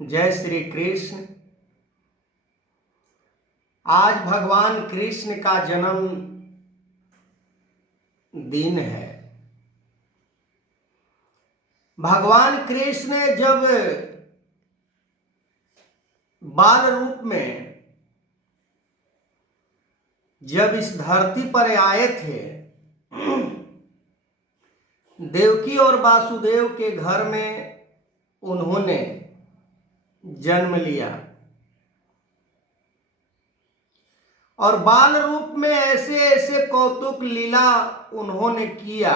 जय श्री कृष्ण। आज भगवान कृष्ण का जन्म दिन है। भगवान कृष्ण जब बाल रूप में जब इस धरती पर आए थे, देवकी और वासुदेव के घर में उन्होंने जन्म लिया और बाल रूप में ऐसे ऐसे कौतुक लीला उन्होंने किया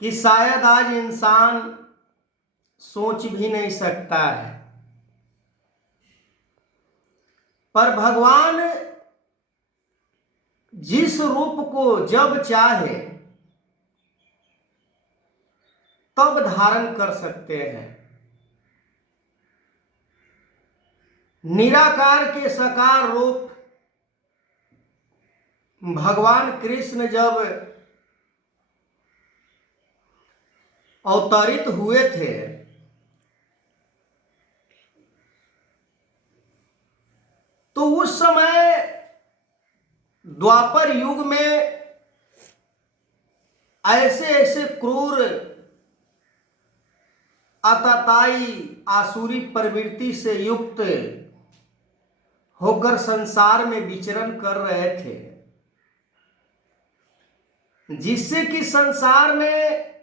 कि शायद आज इंसान सोच भी नहीं सकता है। पर भगवान जिस रूप को जब चाहे तब धारण कर सकते हैं। निराकार के साकार रूप भगवान कृष्ण जब अवतरित हुए थे तो उस समय द्वापर युग में ऐसे ऐसे क्रूर आतताई आसुरी प्रवृत्ति से युक्त होकर संसार में विचरण कर रहे थे, जिससे कि संसार में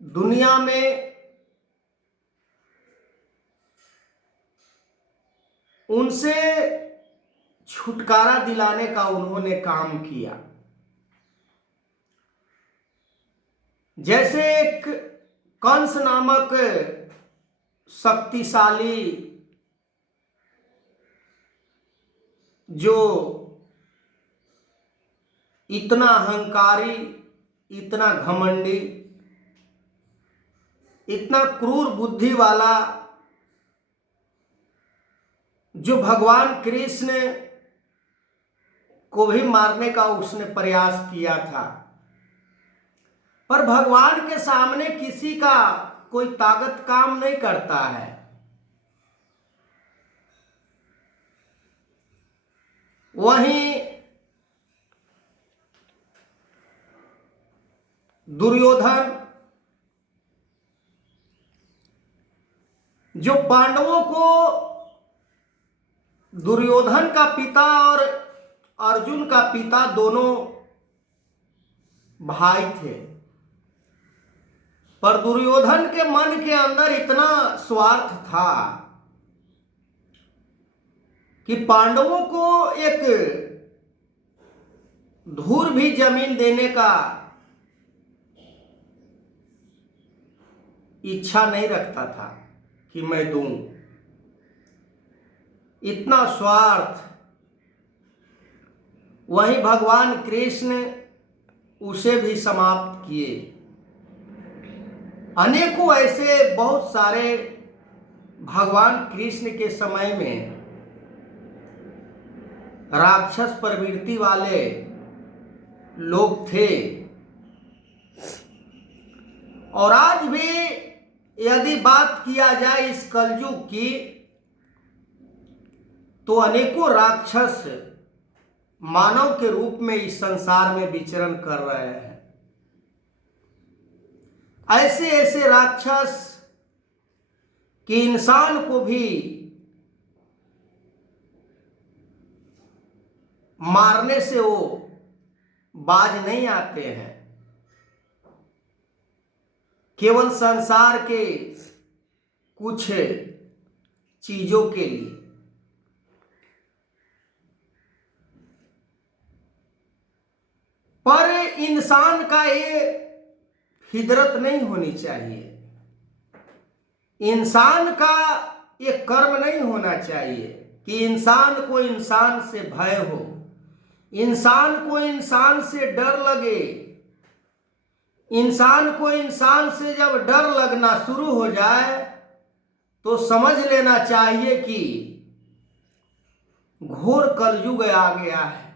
दुनिया में उनसे छुटकारा दिलाने का उन्होंने काम किया। जैसे एक कंस नामक शक्तिशाली जो इतना अहंकारी, इतना घमंडी, इतना क्रूर बुद्धि वाला, जो भगवान कृष्ण को भी मारने का उसने प्रयास किया था, पर भगवान के सामने किसी का कोई ताकत काम नहीं करता है। वहीं दुर्योधन जो पांडवों को, दुर्योधन का पिता और अर्जुन का पिता दोनों भाई थे, पर दुर्योधन के मन के अंदर इतना स्वार्थ था कि पांडवों को एक धूर भी जमीन देने का इच्छा नहीं रखता था कि मैं दूं। इतना स्वार्थ। वहीं भगवान कृष्ण उसे भी समाप्त किए। अनेकों ऐसे बहुत सारे भगवान कृष्ण के समय में राक्षस प्रवृत्ति वाले लोग थे, और आज भी यदि बात किया जाए इस कलयुग की तो अनेकों राक्षस मानव के रूप में इस संसार में विचरण कर रहे हैं। ऐसे ऐसे राक्षस कि इंसान को भी मारने से वो बाज नहीं आते हैं, केवल संसार के कुछ चीजों के लिए। पर इंसान का ये फितरत नहीं होनी चाहिए, इंसान का ये कर्म नहीं होना चाहिए कि इंसान को इंसान से भय हो, इंसान को इंसान से डर लगे। इंसान को इंसान से जब डर लगना शुरू हो जाए तो समझ लेना चाहिए कि घोर कलयुग आ गया है।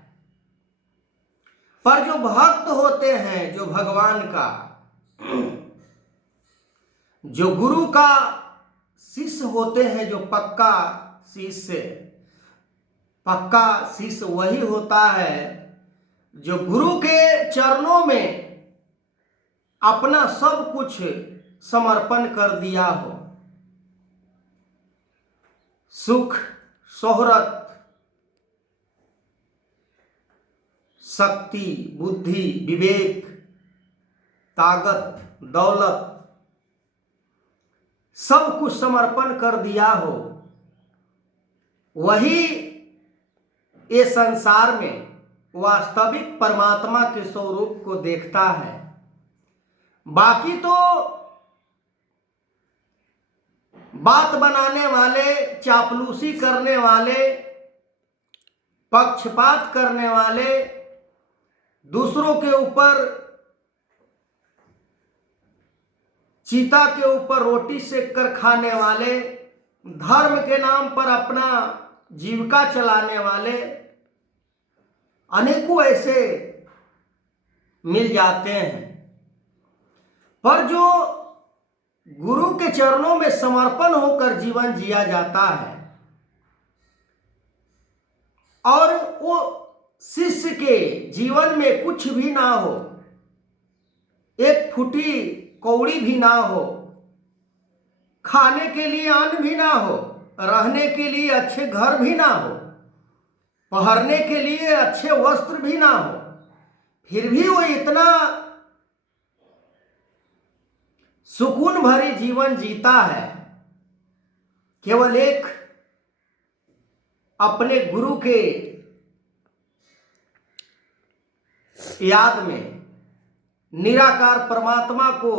पर जो भक्त होते हैं, जो भगवान का, जो गुरु का शिष्य होते हैं, जो पक्का शिष्य वही होता है जो गुरु के चरणों में अपना सब कुछ समर्पण कर दिया हो। सुख, शोहरत, शक्ति, बुद्धि, विवेक, ताकत, दौलत, सब कुछ समर्पण कर दिया हो, वही ये संसार में वास्तविक परमात्मा के स्वरूप को देखता है। बाकी तो बात बनाने वाले, चापलूसी करने वाले, पक्षपात करने वाले, दूसरों के ऊपर, चीता के ऊपर रोटी सेक कर खाने वाले, धर्म के नाम पर अपना जीविका चलाने वाले अनेकों ऐसे मिल जाते हैं। पर जो गुरु के चरणों में समर्पण होकर जीवन जिया जाता है और वो शिष्य के जीवन में कुछ भी ना हो, एक फूटी कौड़ी भी ना हो, खाने के लिए अन्न भी ना हो, रहने के लिए अच्छे घर भी ना हो, पहनने के लिए अच्छे वस्त्र भी ना हो, फिर भी वो इतना सुकून भरी जीवन जीता है, केवल एक अपने गुरु के याद में, निराकार परमात्मा को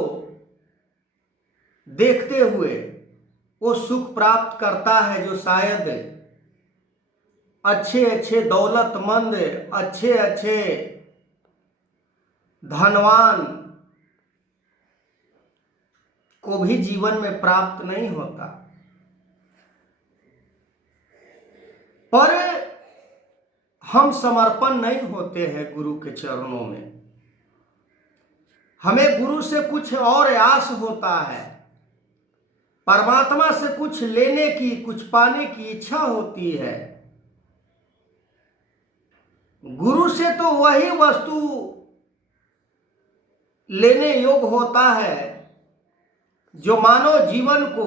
देखते हुए वो सुख प्राप्त करता है, जो शायद अच्छे अच्छे दौलतमंद, अच्छे अच्छे धनवान को भी जीवन में प्राप्त नहीं होता। पर हम समर्पण नहीं होते हैं गुरु के चरणों में। हमें गुरु से कुछ और आस होता है, परमात्मा से कुछ लेने की, कुछ पाने की इच्छा होती है। गुरु से तो वही वस्तु लेने योग्य होता है जो मानव जीवन को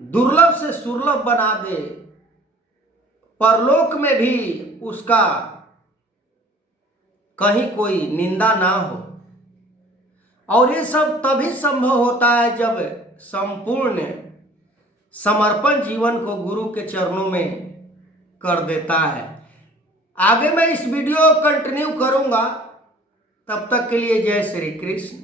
दुर्लभ से सुलभ बना दे, परलोक में भी उसका कहीं कोई निंदा ना हो। और ये सब तभी संभव होता है जब संपूर्ण समर्पण जीवन को गुरु के चरणों में कर देता है। आगे मैं इस वीडियो कंटिन्यू करूंगा, तब तक के लिए जय श्री कृष्ण।